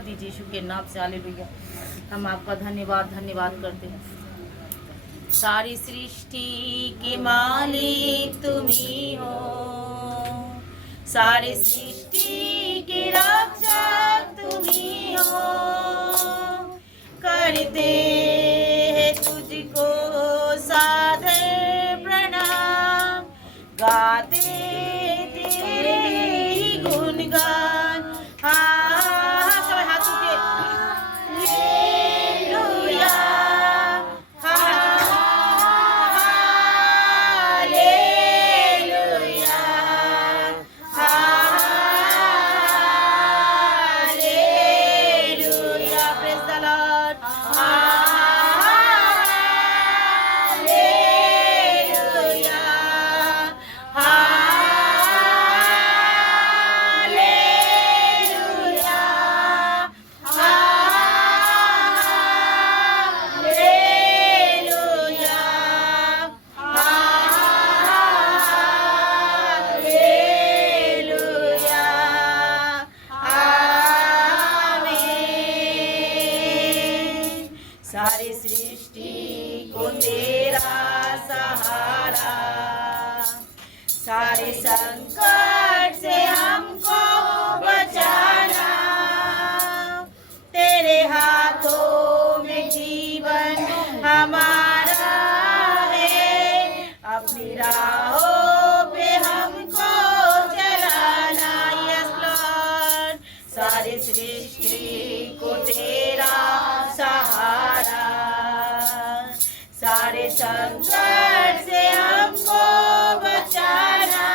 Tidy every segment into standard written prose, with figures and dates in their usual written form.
धन्यवाद दीजिए यीशु के नाम से। हालेलुया। हम आपका धन्यवाद करते हैं। सारी सृष्टि के मालिक तुम ही हो, सारी सृष्टि के रक्षक तुम ही हो। करते हैं तुझको सादर प्रणाम, गाते तेरे ही गुणगान। सब हाथ उठे। Hallelujah, hallelujah, hallelujah. Praise the Lord. Hallelujah, hallelujah, hallelujah, hallelujah. आमीन। सारी सृष्टि को तेरा सहारा, सारे संकट से हमको बचाना। तेरे हाथों में जीवन हमारा है, अपनी राहों पे हमको चलाना। Yes Lord. सारी सृष्टि को तेरा सहारा, सारे संकट से हमको बचाना।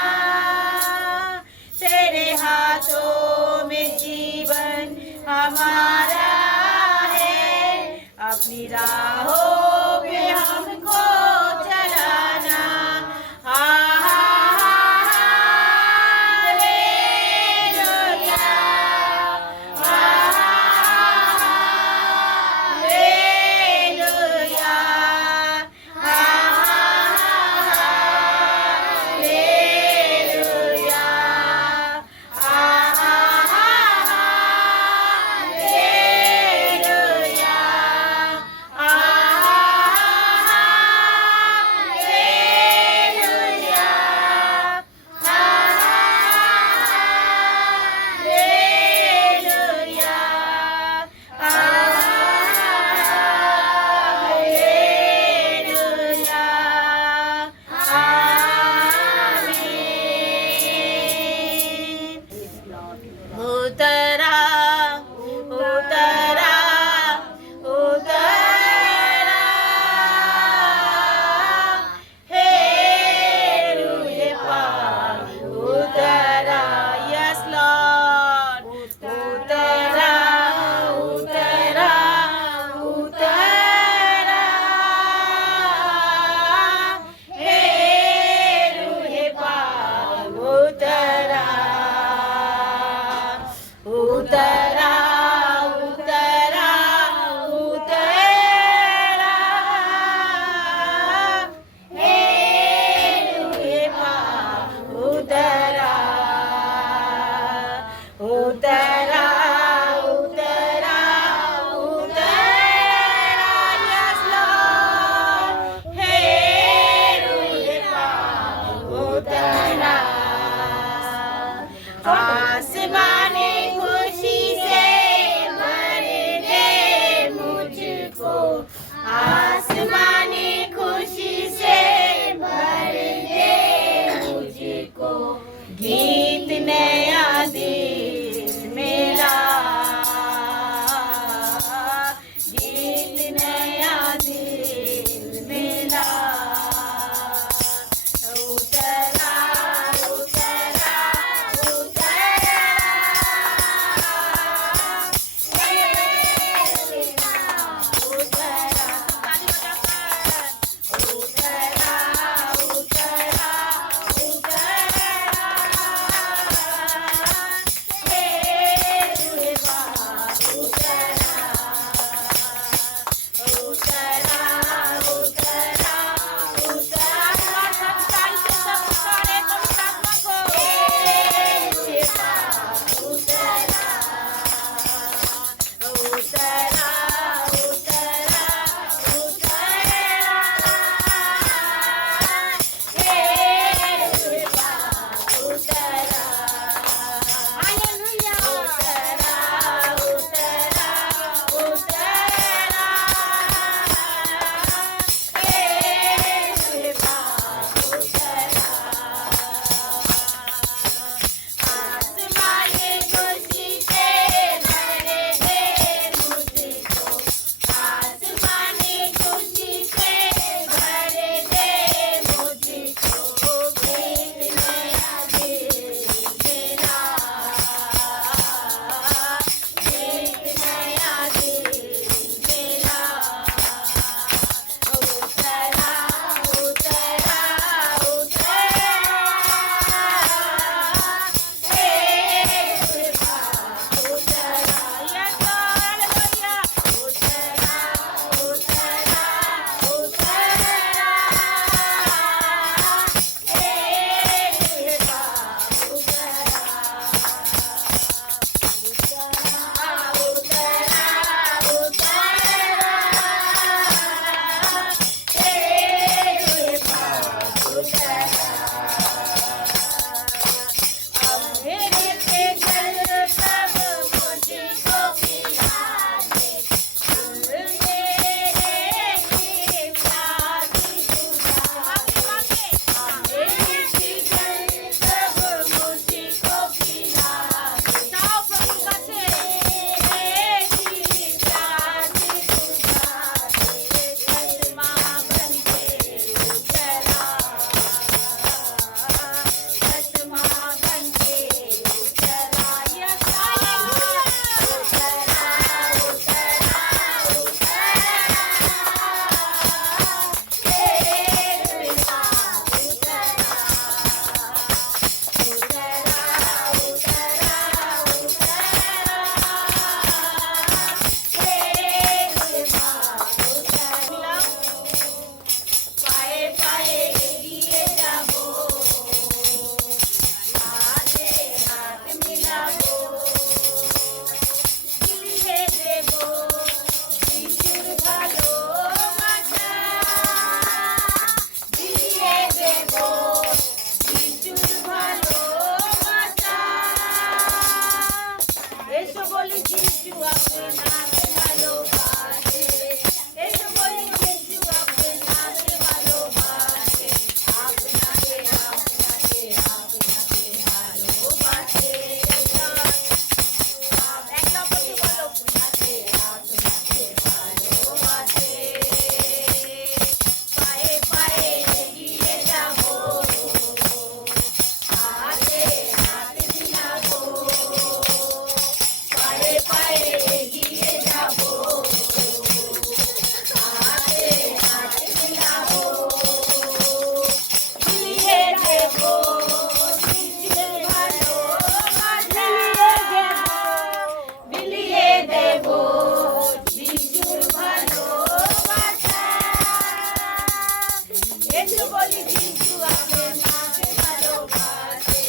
বলি যিশু আপনাকে ভালোবাসে,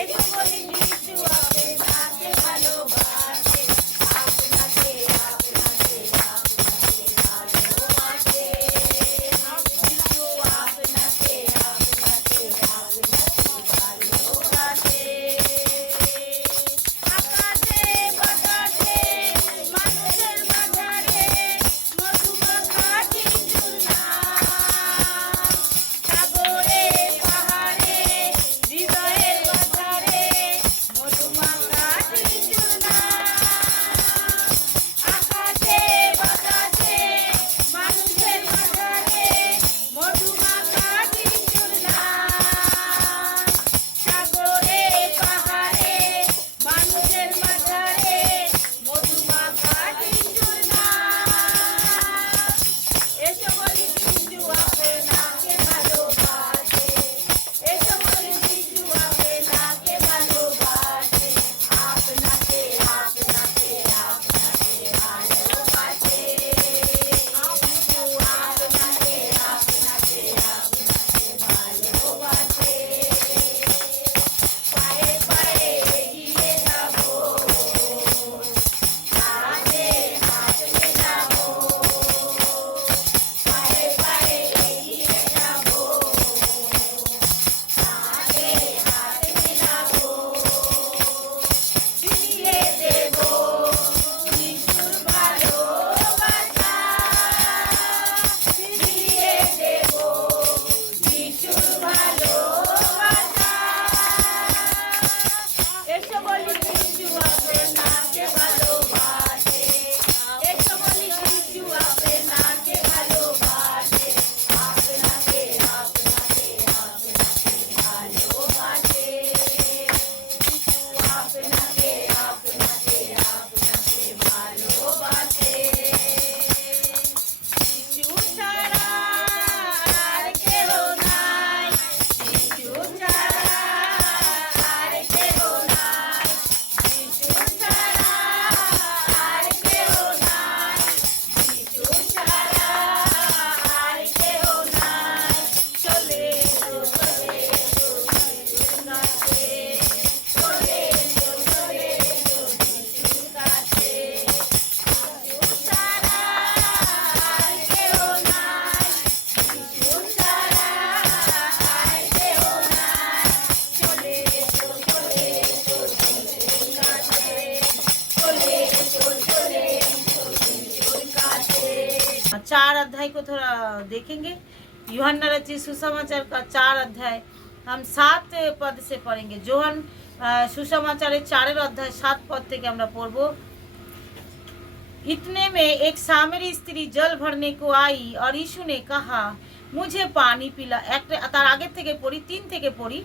এসো বলি যিশু আপনাকে ভালোবাসে, আপনাকে আপনাকে আপনাকে ভালোবাসে, যিশু আপনাকে আপনাকে আপনাকে ভালোবাসে। আকাশে বাতাসে মানুষের বাজারে মধুমাখা টিচুর নাম, সাগরে পাহাড়ে হৃদয়ের বাজারে মধুমাখা টিচুর নাম, আকাশে বাতাসে মানুষের বাজারে মধুমাখা টিচুর নাম, সাগরে পাহাড়ে মানুষের বাজারে মধুমাখা টিচুর নাম, এসো বলি যিশু আপনাকে ভালোবাসে, এসো বলি যিশু আপনাকে ভালোবাসে, আপনাকে আপনাকে আপনাকে ভালোবাসে, যিশু আপনাকে আপনাকে আপনাকে ভালোবাসে। পায়ে পায়ে এগিয়ে যাবো, হাতে হাত মেলাবো, পায়ে পায়ে এগিয়ে যাবো, হাতে হাত মেলাবো, বিলিয়ে দেবো যিশুর ভালোবাসা, বিলিয়ে দেবো যিশুর ভালোবাসা, এসো বলি যিশু আপনাকে ভালোবাসে, এসো বলি যিশু আপনাকে ভালোবাসে, আপনাকে আপনাকে আপনাকে ভালোবাসে, যিশু আপনাকে আপনাকে আপনাকে ভালোবাসে, যিশু ছাড়া আর কেহ নাই, যিশু ছাড়া আর কেহ নাই, যিশু ছাড়া আর কেহ নাই, যিশু ছাড়া আর কেহ নাই, চলে এসো চলে এসো যিশুর কাছে, চলে এসো চলে এসো যিশুর কাছে, যিশু ছাড়া আর কেহ নাই, যিশু ছাড়া আর কেহ নাই, চলে এসো চলে এসো যিশুর কাছে, চলে एसो चले एसो যিশুর কাছে। 4 अध्याय को थोड़ा देखेंगे। यूहन्ना रचित सुसमाचार का 4 अध्याय हम 7 पद से पढ़ेंगे। जोहन सुसमाचार 4 अध्याय 7 पद থেকে আমরা পড়ব। इतने में एक सामरी स्त्री जल भरने को आई और यीशु ने कहा मुझे पानी पिला। একটা তার আগের থেকে পড়ি, 3 থেকে পড়ি,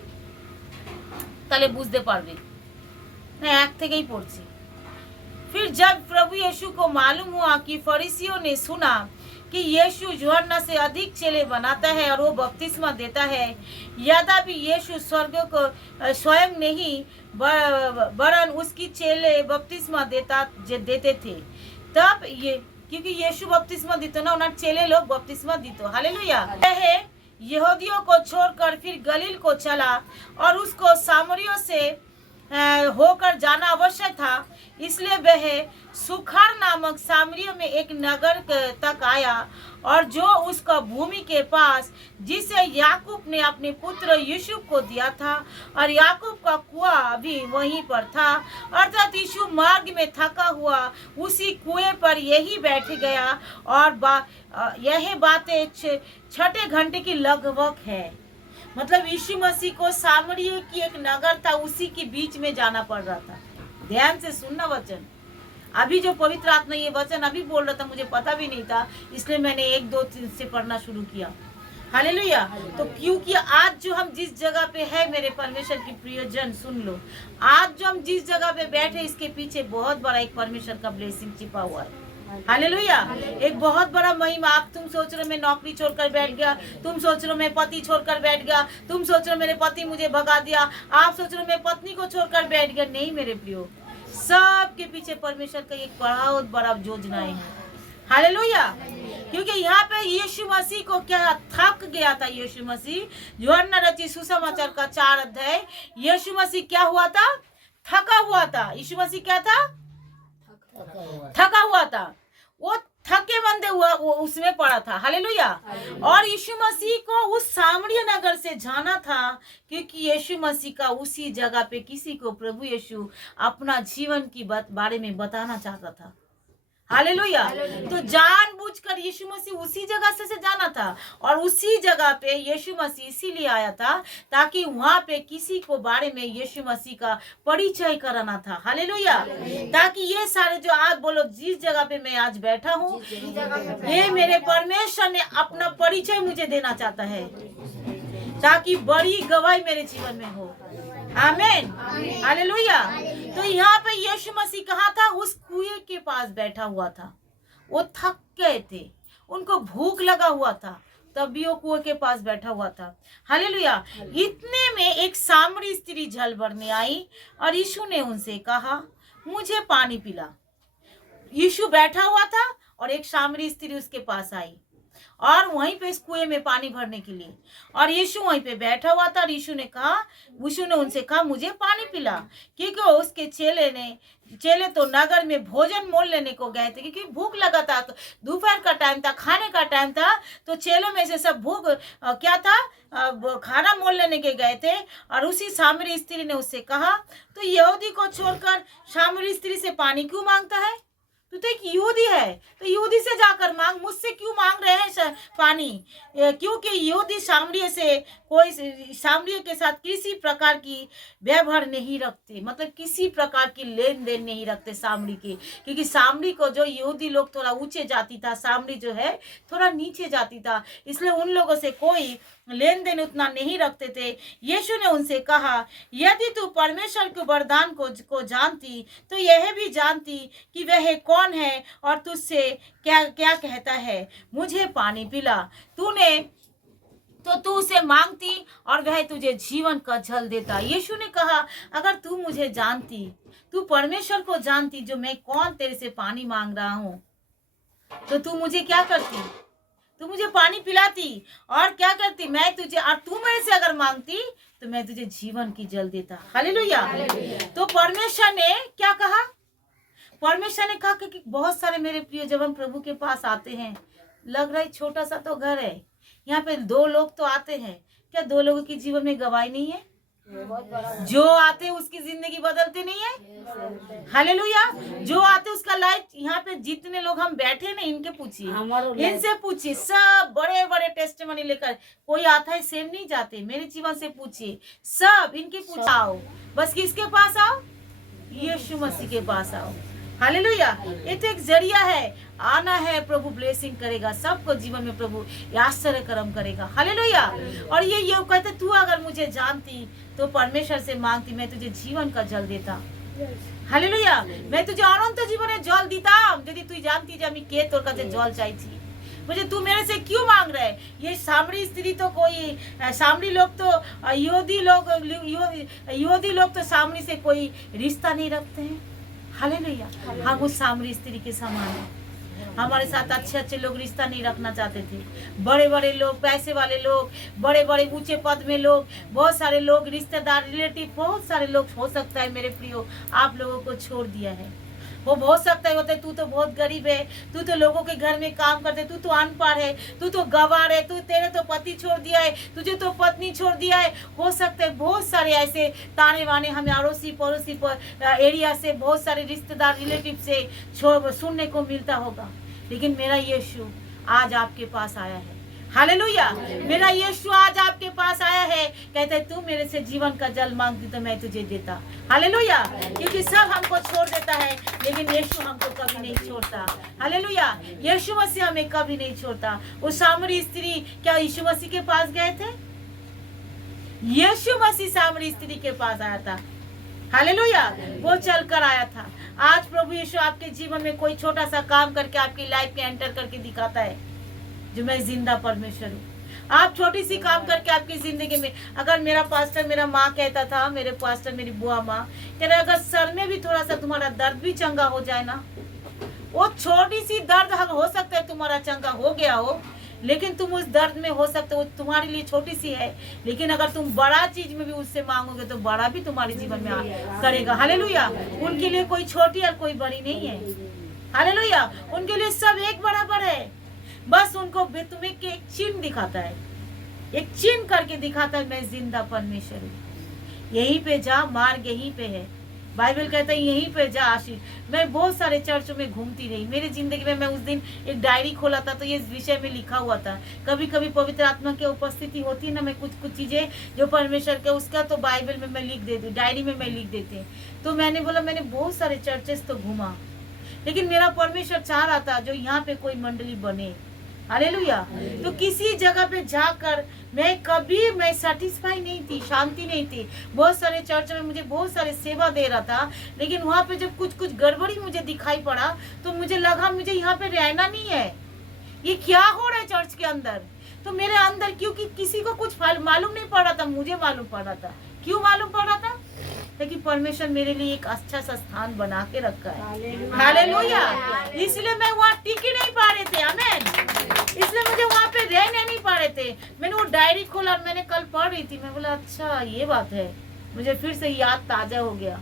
তাহলে বুঝতে পারবে। না, এক থেকেই পড়ছি। फिर जब प्रभु यीशु को मालूम हुआ कि फरीसियों ने सुना कि यीशु यूहन्ना से अधिक चेले बनाता है और वो बपतिस्मा देता है, यद्यपि यीशु स्वर्ग को स्वयं नहीं वरन उसकी चेले बपतिस्मा देते थे, तब ये क्योंकि यीशु बपतिस्मा दीतो ना, उन्हें चेले लोग बपतिस्मा दीतो। हालेलुया। है यहूदियों को छोड़कर फिर गलील को चला और उसको सामरियों से होकर जाना अवश्य था, इसलिए वह सुखार नामक सामरिया में एक नगर तक आया और जो उसका भूमि के पास जिसे याकूब ने अपने पुत्र यूसुफ को दिया था, और याकूब का कुआं भी वहीं पर था। अर्थात यीशु मार्ग में थका हुआ उसी कुएं पर यही बैठ गया और यह बातें 6 घंटे की लगभग है। मतलब यीशु मसीह को सामरिया की एक नगर था, उसी के बीच में जाना पड़ रहा था। ध्यान से सुनना वचन। अभी जो पवित्र आत्मा ये वचन अभी बोल रहा था, मुझे पता भी नहीं था, इसलिए मैंने 1, 2, 3 से पढ़ना शुरू किया। हालेलुया। तो क्योंकि आज जो हम जिस जगह पे है मेरे परमेश्वर की प्रियजन, सुन लो, आज जो हम जिस जगह पे बैठे इसके पीछे बहुत बड़ा एक परमेश्वर का ब्लेसिंग छिपा हुआ है। हालेलुया। एक बहुत बड़ा महिमा। आप तुम सोच रहे हो मैं नौकरी छोड़कर बैठ गया, तुम सोच रहे हो मैं पति छोड़कर बैठ गया, तुम सोच रहे हो मेरे पति मुझे भगा दिया, आप सोच रहे हो मैं पत्नी को छोड़कर बैठ गया। नहीं मेरे प्रियो, सबके पीछे परमेश्वर का एक बहुत बड़ा योजना है। हालेलुया। क्योंकि यहाँ पे यीशु मसीह को क्या थक गया था। यीशु मसीह यूहन्ना रचित सुसमाचार का 4 अध्याय, यीशु मसीह क्या हुआ था? थका हुआ था। यीशु मसीह क्या था? थका हुआ था। वो थके मंदे हुआ वो उसमें पड़ा था। हालेलुया। और यीशु मसीह को उस सामरिया नगर से जाना था, क्योंकि यीशु मसीह का उसी जगह पे किसी को प्रभु यीशु अपना जीवन की बारे में बताना चाहता था। हालेलुया। तो जानबूझकर यीशु मसीह उसी जगह से जाना था, और उसी जगह पे यीशु मसीह इसीलिए आया था ताकि वहां पे किसी को बारे में यीशु मसीह का परिचय कराना था। हालेलुया। ताकि ये सारे जो आज बोलो, जिस जगह पे मैं आज बैठा हूँ, ये मेरे परमेश्वर ने अपना परिचय मुझे देना चाहता है, ताकि बड़ी गवाही मेरे जीवन में हो। आमीन। हालेलुया। तो यहाँ पे यीशु मसीह कहाँ था? उस कुएं के पास बैठा हुआ था। वो थक गए थे, उनको भूख लगा हुआ था, तब भी वो कुएं के पास बैठा हुआ था। हालेलुया। इतने में एक सामरी स्त्री जल भरने आई और यीशु ने उनसे कहा, मुझे पानी पिला। यीशु बैठा हुआ था और एक सामरी स्त्री उसके पास आई और वहीं पे इस कुएं में पानी भरने के लिए, और यीशु वहीं पे बैठा हुआ था। और यीशु ने उनसे कहा, मुझे पानी पिला। क्योंकि उसके चेले तो नगर में भोजन मोल लेने को गए थे, क्योंकि भूख लगा था। तो दोपहर का टाइम था, खाने का टाइम था, तो चेलों में से सब भूख क्या था, खाना मोल लेने के गए थे। और उसी सामरी स्त्री ने उससे कहा, तो यहूदी को छोड़कर सामरी स्त्री से पानी क्यों मांगता है? तू तो एक यहूदी है, तो यहूदी से जाकर मांग, मुझसे क्यों मांग रहे हैं पानी? क्योंकि यहूदी सामरिया के साथ किसी प्रकार की व्यवहार नहीं रखते, मतलब किसी प्रकार की लेन देन नहीं रखते सामरी के। क्योंकि सामरी को जो यहूदी लोग थोड़ा ऊंचे जाति था, सामरी जो है थोड़ा नीचे जाति था, इसलिए उन लोगों से कोई लेन देन उतना नहीं रखते थे। यीशु ने उनसे कहा, यदि तू परमेश्वर के वरदान को जानती तो यह भी जानती कि वह कौन है और तुझसे क्या क्या कहता है, मुझे पानी पिला। तू उसे मांगती और वह तुझे जीवन का जल देता। यीशु ने कहा, अगर तू मुझे जानती, तू परमेश्वर को जानती, जो मैं कौन तेरे से पानी मांग रहा हूँ, तो तू मुझे क्या करती? तू मुझे पानी पिलाती और क्या करती? मैं तुझे, और तू मेरे से अगर मांगती तो मैं तुझे जीवन की जल देता। हालेलुया। तो परमेश्वर ने क्या कहा? परमेश्वर ने कहा कि बहुत सारे मेरे प्रिय जब हम प्रभु के पास आते हैं, लग रहा है छोटा सा तो घर है, यहाँ पे 2 लोग तो आते हैं, क्या 2 लोगों की जीवन में गवाही नहीं है? जो आते उसकी जिंदगी बदलते नहीं है। हालेलुया। जो आते उसका लाइफ, यहाँ पे जितने लोग हम बैठे ना, इनके पूछिए, इनसे पूछिए, सब बड़े बड़े टेस्टिमनी लेकर कोई आता है, सेम नहीं जाते। मेरे जीवन से पूछिए, सब इनके पूछाओ, बस किसके पास आओ? यीशु मसीह के पास आओ। हालेलुया। ये तो एक जरिया है, आना है, प्रभु ब्लेसिंग करेगा सबको जीवन में, प्रभु आश्चर्य कर्म करेगा। हालेलुया। और ये कहते, तू अगर मुझे जानती तो परमेश्वर से मांगती, मैं तुझे जीवन का जल देता। हालेलुया। मैं तुझे अनंत जीवन जल देता यदि तू जानती যে আমি কে তোর কাছে জল চাইছি, मुझे तू मेरे से क्यों मांग रहा है? ये सामरी स्त्री तो कोई, सामरी लोग तो यहूदी लोग तो सामरी से कोई रिश्ता नहीं रखते हैं। हालेलुया। हम उस सामरी स्त्री के समान हैं। हमारे साथ अच्छे लोग रिश्ता नहीं रखना चाहते थे। बड़े बड़े लोग, पैसे वाले लोग, बड़े बड़े ऊंचे पद में लोग, बहुत सारे लोग, रिश्तेदार, रिलेटिव, बहुत सारे लोग, हो सकता है मेरे प्रियो आप लोगों को छोड़ दिया है। वो बहुत सकता है, होता है तू तो बहुत गरीब है, तू तो लोगों के घर में काम करते, तू तो अनपढ़ है, तू तो गवार है, तेरे तो पति छोड़ दिया है, तुझे तो पत्नी छोड़ दिया है। हो सकता है बहुत सारे ऐसे ताने वाने हमें अड़ोसी पड़ोसी एरिया से, बहुत सारे रिश्तेदार, रिलेटिव से सुनने को मिलता होगा। लेकिन मेरा यीशु आज आपके पास आया है। हालेलुया। मेरा यीशु आज आपके पास आया है, कहते तू मेरे से जीवन का जल मांगती तो मैं तुझे देता। हालेलुया। क्योंकि सब हमको छोड़ देता है, लेकिन यीशु हमको कभी नहीं छोड़ता। हालेलुया। यीशु मसीह हमें कभी नहीं छोड़ता। वो सामरी स्त्री क्या यीशु मसीह के पास गए थे? यीशु मसीह सामरी स्त्री के पास आया था। हालेलुया। वो चल कर आया था। आज प्रभु यीशु आपके जीवन में कोई छोटा सा काम करके आपकी लाइफ में एंटर करके दिखाता है, जो मैं जिंदा परमेश्वर हूँ। आप छोटी सी काम करके आपकी जिंदगी में, अगर मेरा पास्टर, मेरा माँ कहता था, मेरे पास्टर, मेरी बुआ माँ कह रहे, अगर सर में भी थोड़ा सा तुम्हारा दर्द भी चंगा हो जाए ना, वो छोटी सी दर्द हो सकता है तुम्हारा चंगा हो गया हो, लेकिन तुम उस दर्द में हो सकते हो तुम्हारे लिए छोटी सी है, लेकिन अगर तुम बड़ा चीज में भी उससे मांगोगे तो बड़ा भी तुम्हारे जीवन में करेगा। हालेलुया। उनके लिए कोई छोटी और कोई बड़ी नहीं है। हालेलुया। उनके लिए सब एक बराबर है। बस उनको तुम्हें एक चिन्ह दिखाता है, एक चिन्ह करके दिखाता है, मैं जिंदा परमेश्वर हूँ। यहीं पे जा, मार्ग यहीं पे है। बाइबल कहता है यहीं पे जा आशीष। मैं बहुत सारे चर्चों में घूमती रही। मेरी जिंदगी में मैं उस दिन एक डायरी खोला था तो ये इस विषय में लिखा हुआ था। कभी कभी पवित्र आत्मा की उपस्थिति होती है ना, मैं कुछ कुछ चीजें जो परमेश्वर के उसका तो बाइबल में मैं लिख देती, डायरी में मैं लिख देती। तो मैंने बोला मैंने बहुत सारे चर्चेस तो घूमा, लेकिन मेरा परमेश्वर चाह रहा था जो यहाँ पे कोई मंडली बने। हालेलुया। तो किसी जगह पे जाकर मैं सेटिस्फाई नहीं थी, शांति नहीं थी। बहुत सारे चर्च में मुझे बहुत सारे सेवा दे रहा था, लेकिन वहाँ पे जब कुछ कुछ गड़बड़ी मुझे दिखाई पड़ा तो मुझे लगा मुझे यहाँ पे रहना नहीं है। ये क्या हो रहा है चर्च के अंदर? तो मेरे अंदर, क्योंकि किसी को कुछ मालूम नहीं पड़ रहा था, मुझे मालूम पड़ रहा था। क्यों मालूम पड़ रहा था? लेकिन परमेश्वर मेरे लिए एक अच्छा सा स्थान बना के रखा है। हालेलुया। इसलिए मैं वहाँ टिक ही नहीं पा रहे थे। आमीन। इसलिए मुझे वहाँ पे रहने नहीं पा रहे थे। मैंने वो डायरी खोला और मैंने कल पढ़ रही थी, मैं बोला अच्छा ये बात है, मुझे फिर से याद ताजा हो गया।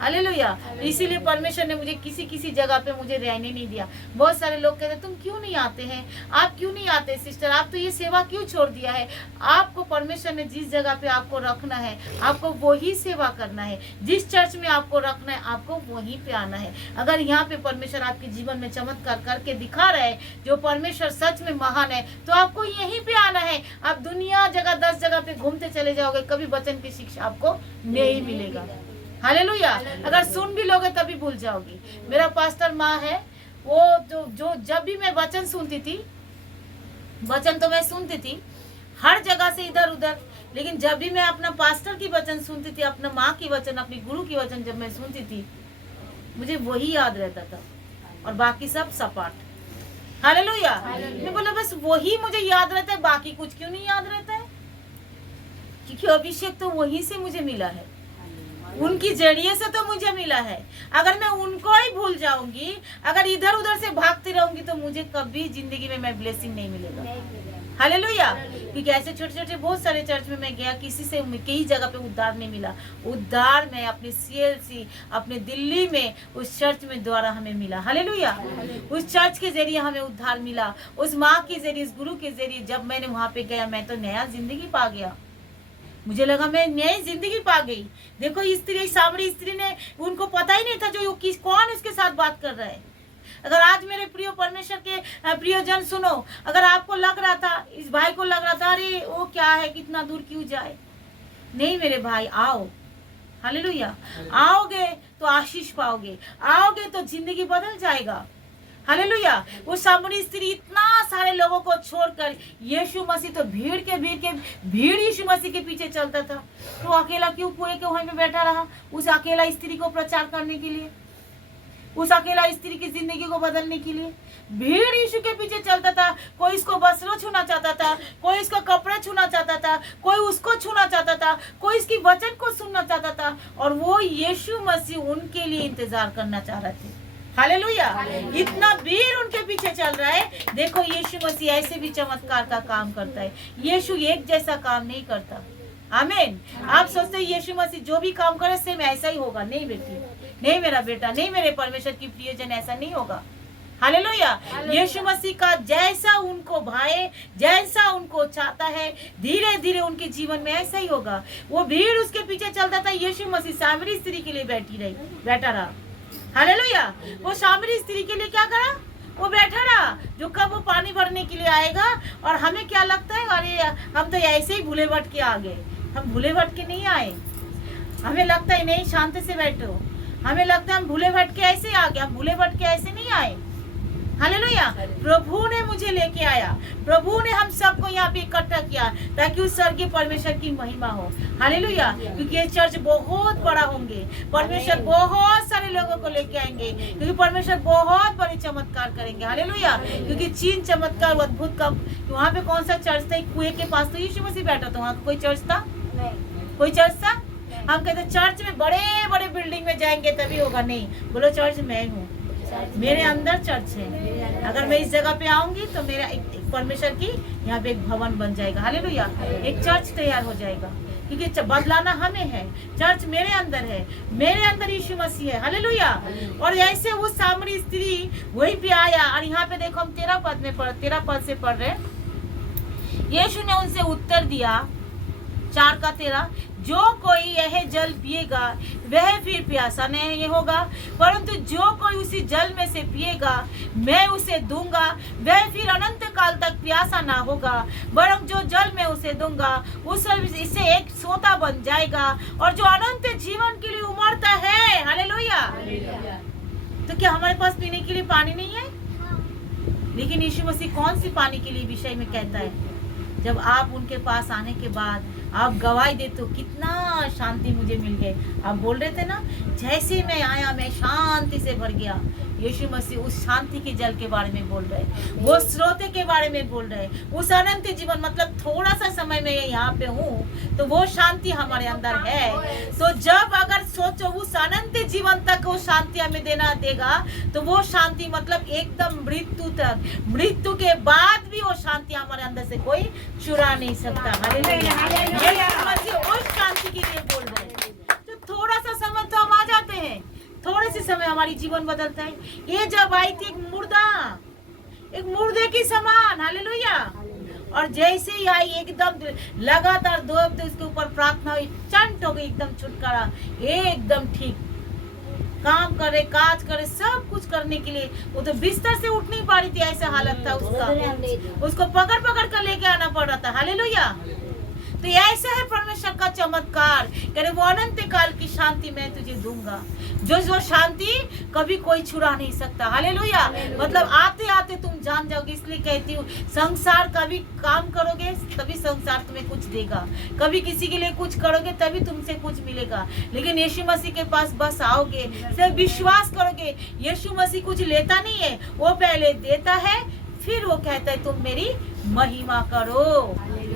हालेलुया। इसीलिए परमेश्वर ने मुझे किसी किसी जगह पे मुझे रहने नहीं दिया। बहुत सारे लोग कहते तुम क्यों नहीं आते हैं, आप क्यों नहीं आते सिस्टर, आप तो ये सेवा क्यों छोड़ दिया है? आपको परमेश्वर ने जिस जगह पे आपको रखना है आपको वही सेवा करना है। जिस चर्च में आपको रखना है आपको वहीं पे आना है। अगर यहाँ पे परमेश्वर आपके जीवन में चमत्कार करके दिखा रहा है, जो परमेश्वर सच में महान है, तो आपको यहीं पे आना है। आप दुनिया जगह 10 जगह पे घूमते चले जाओगे, कभी वचन की शिक्षा आपको नहीं मिलेगा। हालेलुया। अगर सुन भी लोगे तभी भूल जाओगी। मेरा पास्टर माँ है, वो जो जब भी मैं वचन सुनती थी, वचन तो मैं सुनती थी हर जगह से इधर उधर, लेकिन जब भी मैं अपना पास्टर की वचन सुनती थी, अपना माँ की वचन, अपनी गुरु की वचन जब मैं सुनती थी, मुझे वही याद रहता था और बाकी सब सपाट। हालेलुया। मैं बोला बस वही मुझे याद रहता है, बाकी कुछ क्यों नहीं याद रहता है? क्योंकि अभिषेक तो वहीं से मुझे मिला है, उनकी जरिए से तो मुझे मिला है। अगर मैं उनको ही भूल जाऊंगी, अगर इधर उधर से भागती रहूंगी, तो मुझे कभी जिंदगी में मैं ब्लेसिंग नहीं मिलेगा। हालेलुया। क्योंकि ऐसे छोटे छोटे बहुत सारे चर्च में मैं गया, किसी से कई जगह पे उद्धार नहीं मिला। उद्धार में अपने CLC अपने दिल्ली में उस चर्च में द्वारा हमें मिला। हालेलुया। उस चर्च के जरिए हमें उद्धार मिला, उस माँ के जरिए, उस गुरु के जरिए। जब मैंने वहां पे गया, मैं तो नया जिंदगी पा गया। मुझे लगा मैं नई जिंदगी पा गई। देखो स्त्री, सामरी स्त्री ने, उनको पता ही नहीं था जो कौन उसके साथ बात कर रहा है। अगर आज मेरे प्रिय परमेश्वर के प्रियजन सुनो, अगर आपको लग रहा था, इस भाई को लग रहा था अरे वो क्या है, कितना दूर क्यों जाए, नहीं मेरे भाई आओ। हालेलुया। आओगे तो आशीष पाओगे, आओगे तो जिंदगी बदल जाएगा। हालेलुया। वो सामरी स्त्री इतना सारे लोगों को छोड़कर, यीशु मसीह तो भीड़ यीशु मसीह के पीछे चलता था, तो अकेला क्यों कुएं के वहीं पे बैठा रहा? उस अकेला स्त्री को प्रचार करने के लिए, उस अकेला स्त्री की जिंदगी को बदलने के लिए भीड़ यीशु के पीछे चलता था। कोई इसको वस्त्र छूना चाहता था, कोई इसका कपड़ा छूना चाहता था, कोई उसको छूना चाहता था, कोई इसकी वचन को सुनना चाहता था, और वो यीशु मसीह उनके लिए इंतजार करना चाह रहे थे। हालेलुया। इतना भीड़ उनके पीछे चल रहा है। देखो यीशु मसीह ऐसे भी चमत्कार का काम करता है। यीशु एक जैसा काम नहीं करता। आमीन। आप सोचते हैं यीशु मसीह जो भी काम करे सेम ऐसा ही होगा? नहीं बेटी, नहीं मेरा बेटा, नहीं मेरे परमेश्वर की प्रियजन, ऐसा नहीं होगा। हालेलुया। यीशु मसीह का जैसा उनको भाए, जैसा उनको चाहता है, धीरे धीरे उनके जीवन में ऐसा ही होगा। वो भीड़ उसके पीछे चलता था, यीशु मसीह सामरी स्त्री के लिए बैठा रहा। हालेलुया। वो सामरी स्त्री के लिए क्या करा? वो बैठा रहा, जो कब वो पानी भरने के लिए आएगा। और हमें क्या लगता है, अरे हम तो ऐसे ही भूले भटके आ गए। हम भूले भटके नहीं आए। हमें लगता है नहीं शांति से बैठो, हमें लगता है हम भूले भटके ऐसे आ गए। हम भूले भटके ऐसे नहीं आए। हालेलुया। प्रभु ने मुझे लेके आया, प्रभु ने हम सबको यहाँ पे इकट्ठा किया ताकि उस स्वर्गीय परमेश्वर की महिमा हो। हालेलुया। क्योंकि ये चर्च बहुत बड़ा होंगे, परमेश्वर बहुत सारे लोगों को लेके आएंगे, क्योंकि परमेश्वर बहुत बड़े चमत्कार करेंगे। हालेलुया। क्योंकि चीन चमत्कार अद्भुत का वहाँ पे कौन सा चर्च था? कुएं के पास तो यीशु मसीह बैठा था। वहाँ कोई चर्च था? नहीं। कोई चर्च था? हम कहते चर्च में बड़े बड़े बिल्डिंग में जाएंगे तभी होगा। नहीं, बोलो चर्च मैं हूँ। मेरे अंदर चर्च है। अगर मैं इस जगह पे आऊंगी तो मेरा एक परमेश्वर की यहाँ पे एक भवन बन जाएगा। हालेलुया, एक चर्च तैयार हो जाएगा, क्योंकि बदलाना हमें है। चर्च मेरे अंदर है, मेरे अंदर यीशु मसीह है। हालेलुया। और ऐसे वो सामरी स्त्री वहीं पे आया, और यहाँ पे देखो हम 13 पद से पढ़ रहे। यीशु ने उनसे उत्तर दिया, 4:13, जो कोई यह जल पिएगा वह फिर प्यासा नहीं होगा, परंतु जो कोई उसी जल में से पिएगा मैं उसे दूंगा वह फिर अनंत काल तक प्यासा ना होगा, वरन जो जल मैं उसे दूंगा इससे एक सोता बन जाएगा और जो अनंत जीवन के लिए उमड़ता है। हालेलुया। तो क्या हमारे पास पीने के लिए पानी नहीं है? लेकिन यीशु मसीह कौन सी पानी के लिए विषय में कहता है? जब आप उनके पास आने के बाद आप गवाही देते हो, कितना शांति मुझे मिल गई। आप बोल रहे थे ना, जैसे मैं आया मैं शांति से भर गया। यीशु मसीह उस शांति के जल के बारे में बोल रहे, वो स्रोते के बारे में बोल रहे, उस अनंत जीवन। मतलब थोड़ा सा समय में यहाँ पे हूँ तो वो शांति हमारे अंदर है। तो जब अगर सोचो उस अनंत जीवन तक वो शांति हमें देगा, तो वो शांति मतलब एकदम मृत्यु तक, मृत्यु के बाद भी वो शांति हमारे अंदर से कोई चुरा नहीं सकता। उस शांति के लिए बोल रहे हैं। तो थोड़ा सा समय तो हम आ जाते हैं, थोड़े से समय हमारी जीवन बदलता है। ये जब आई थी एक मुर्दे की समान। हालेलुया। और जैसे ही आई एकदम लगातार 2 हफ्ते उसके ऊपर प्रार्थना हुई, चंट हो गई, एकदम छुटकारा, एकदम ठीक, काम करे, काज करे, सब कुछ करने के लिए। वो तो बिस्तर से उठ नहीं पा रही थी, ऐसा हालत था उसका, उसको पकड़ पकड़ कर लेके आना पड़ रहा था। हालेलुया। तो ऐसा है परमेश्वर का चमत्कार, कह वो अनंत काल की शांति मैं तुझे दूंगा, जो शांति कभी कोई छुड़ा नहीं सकता। हालेलुया। मतलब आते आते तुम जान जाओगे। इसलिए कहती हूँ, संसार कभी काम करोगे तभी संसार तुम्हें कुछ देगा, कभी किसी के लिए कुछ करोगे तभी तुमसे कुछ मिलेगा। लेकिन यीशु मसीह के पास बस आओगे, सिर्फ विश्वास करोगे। यीशु मसीह कुछ लेता नहीं है, वो पहले देता है, फिर वो कहता है तुम मेरी महिमा करो।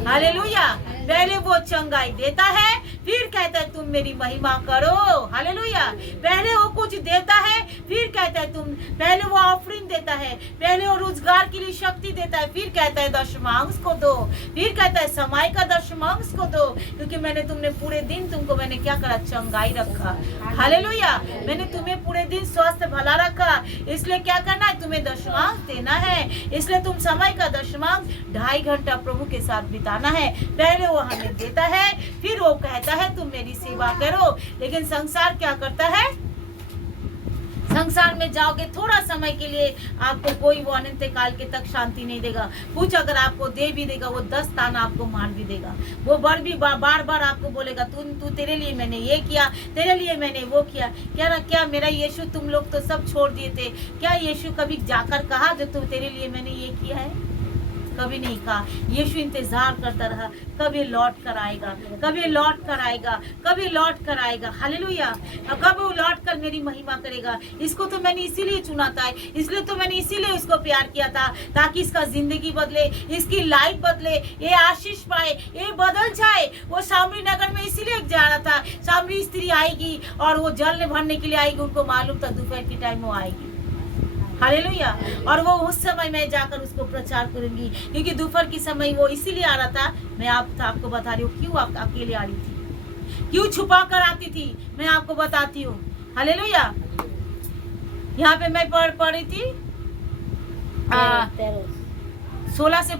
हालेलुया। पहले वो चंगाई देता है, फिर कहता है तुम मेरी महिमा करो। हालेलुया। पहले वो कुछ देता है, फिर कहता है तुम, पहले वो ऑफरिंग देता है, पहले वो रोजगार के लिए शक्ति देता है, फिर कहता है दशमांश को दो, फिर कहता है समय का दशमांश को दो, क्योंकि तुमने पूरे दिन तुमको मैंने क्या करा, चंगाई रखा। हालेलुया। मैंने तुम्हें पूरे दिन स्वस्थ भला रखा, इसलिए क्या करना है, तुम्हें दशमांश देना है। इसलिए तुम समय का दशमांश 2.5 घंटा प्रभु के साथ बिताना है। पहले वो हमें देता है, फिर वो कहता है तुम मेरी सेवा करो। लेकिन संसार क्या करता है, संसार में जाओगे थोड़ा समय के लिए, आपको कोई वो अनंत काल के तक शांति नहीं देगा। कुछ अगर आपको दे भी देगा, वो 10 ताना आपको मार भी देगा। वो बार बार आपको बोलेगा तू तेरे लिए मैंने ये किया, तेरे लिए मैंने वो किया। क्या मेरा यीशु, तुम लोग तो सब छोड़ दिए थे, क्या यीशु कभी जाकर कहा जो तुम तेरे लिए मैंने ये किया है? कभी नहीं कहा। यीशु इंतजार करता रहा, कभी लौट कर आएगा, कभी लौट कर आएगा, कभी लौट कर आएगा। हालेलुया। कब वो लौट कर मेरी महिमा करेगा। इसको तो मैंने इसीलिए चुना था, इसलिए तो मैंने इसीलिए उसको प्यार किया था, ताकि इसका जिंदगी बदले, इसकी लाइफ बदले, ये आशीष पाए, ये बदल जाए। वो सामरी नगर में इसीलिए जा रहा था, सामरी स्त्री आएगी और वो जल भरने के लिए आएगी। उनको मालूम था दोपहर के टाइम वो आएगी। हालेलुया। और वो उस समय मैं जाकर उसको प्रचार करूंगी, क्योंकि दोपहर की समय वो इसीलिए आ रहा था। मैं आपको बता रही हूँ क्यों आप अकेले आ रही थी, क्यों छुपा कर आती थी, मैं आपको बताती हूँ। हालेलुया। यहाँ पे मैं पढ़ रही थी 16 से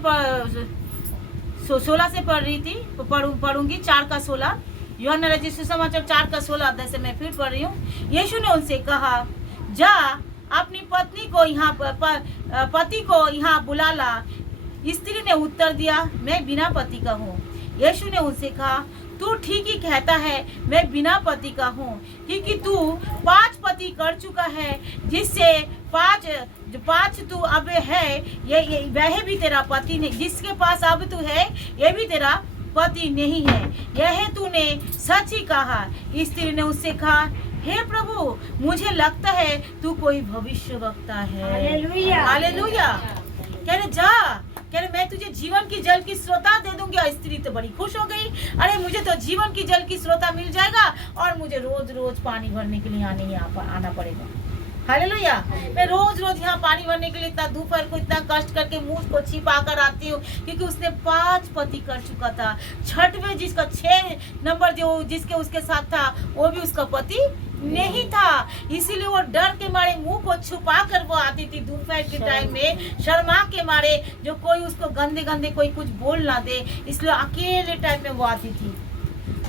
पढ़ रही थी, पढ़ूंगी 4:16। यूहन्ना रचित सुसमाचार 4:16 अध्याय से मैं फिर पढ़ रही हूँ। यीशु ने उनसे कहा, जा अपनी पति को यहाँ बुला ला। स्त्री ने उत्तर दिया, मैं बिना पति का हूँ। यीशु ने उनसे कहा, तू ठीक ही कहता है, मैं बिना पति का हूँ, क्योंकि तू 5 पति कर चुका है, जिससे 5 तू अब है, ये वह भी तेरा पति नहीं, जिसके पास अब तू है ये भी तेरा पति नहीं है। यह तूने सच ही कहा। स्त्री ने उससे कहा, हे प्रभु, मुझे लगता है तू कोई भविष्यवक्ता है। हालेलुया। हालेलुया। कह रहे जा, कह रहे मैं तुझे जीवन की जल की स्रोता दे दूंगी। और स्त्री तो बड़ी खुश हो गई, अरे मुझे तो जीवन की जल की स्रोता मिल जाएगा और मुझे रोज रोज पानी भरने के लिए आना पड़ेगा। हालेलुया। मैं रोज रोज यहाँ पानी भरने के लिए इतना दोपहर को इतना कष्ट करके मुंह को छिपा कर आती हूँ, क्योंकि उसने 5 पति कर चुका था। 6वें जिसका 6 नंबर जो जिसके उसके साथ था वो भी उसका पति नहीं था, इसीलिए वो डर के मारे मुंह को छुपा कर वो आती थी दोपहर के टाइम में, शर्मा के मारे जो कोई उसको गंदे गंदे कोई कुछ बोल ना दे, इसलिए अकेले टाइम में वो आती थी।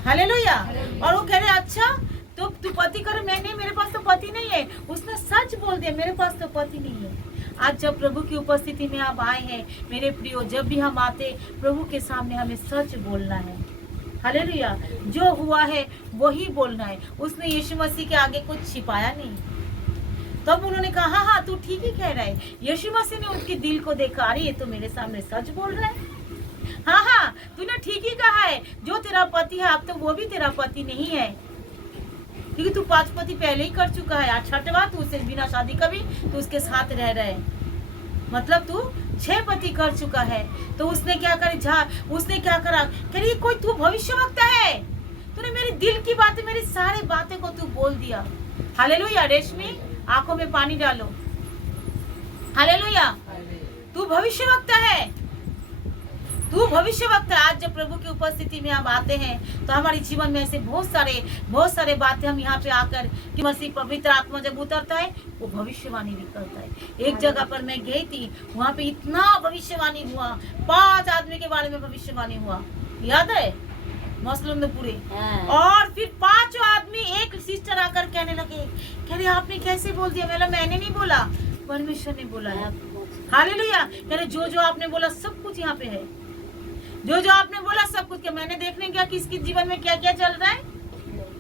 हालेलुया। और वो कह रहे अच्छा तो तू पति कर, मैंने मेरे पास तो पति नहीं है। उसने सच बोल दिया, मेरे पास तो पति नहीं है। आज जब प्रभु की उपस्थिति में आप आए हैं मेरे प्रियो, जब भी हम आते प्रभु के सामने हमें सच बोलना है। हालेलुया। जो हुआ है वही बोलना है। उसने यीशु मसीह के आगे कुछ छिपाया नहीं। तब उन्होंने कहा हाँ तू ठीक ही कह रहा है। यीशु मसीह ने उसके दिल को देखा, अरे ये तो मेरे सामने सच बोल रहा है। हाँ तूने ठीक ही कहा है, जो तेरा पति है अब तो वो भी तेरा पति नहीं है, क्योंकि तू 5 पति पहले ही कर चुका है। 6वां तू उससे बिना शादी का भी तू उसके साथ रह रहा है, मतलब तू 6 पति कर चुका है। तो उसने क्या करा, उसने क्या करा, कह रही कोई तू भविष्यवक्ता है, तूने मेरे दिल की बातें, मेरी सारी बातें को तू बोल दिया। हालेलुया। रेशमी आंखों में पानी डालो। हालेलुया। तू भविष्यवक्ता है, तू भविष्यवक्ता। आज जब प्रभु की उपस्थिति में हम आते हैं तो हमारे जीवन में ऐसे बहुत सारे बातें हम यहाँ पे आकर कि मसीह पवित्र आत्मा जब उतरता है वो भविष्यवाणी निकलता है। एक जगह पर मैं गई थी, वहाँ पे इतना भविष्यवाणी हुआ, 5 आदमी के बारे में भविष्यवाणी हुआ, याद है मसलुमपुरे। और फिर 5 आदमी, एक सिस्टर आकर कहने लगे, कह रहे आपने कैसे बोल दिया? मैंने नहीं बोला, परमेश्वर ने बोला है। हालेलुया। कह रहे जो आपने बोला सब कुछ यहाँ पे है, जो आपने बोला सब कुछ। क्या मैंने देखने गया कि इसके जीवन में क्या क्या चल रहा है?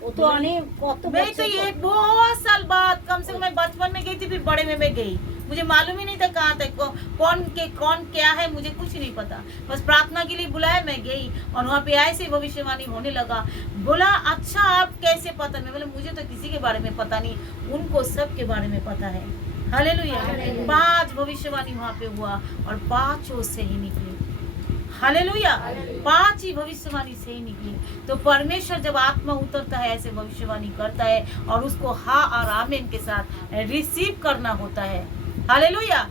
वो तो मैं तो ये बहुत साल बाद, कम से कम मैं बचपन में गई थी, फिर बड़े में मैं गई, मुझे मालूम ही नहीं था कहाँ तक कौन क्या है, मुझे कुछ नहीं पता। बस प्रार्थना के लिए बुलाया, मैं गई और वहाँ पे ऐसे भविष्यवाणी होने लगा। बोला अच्छा आप कैसे पता? मैं बोला मुझे तो किसी के बारे में पता नहीं, उनको सब के बारे में पता है। हालेलुया। 5 भविष्यवाणी वहाँ पे हुआ और 5 से ही निकली। हालेलुया। 5 ही भविष्यवाणी से ही निकली। तो परमेश्वर जब आत्मा उतरता है ऐसे भविष्यवाणी करता है और उसको हाँ और आमीन के साथ रिसीव करना होता है। हालेलुया।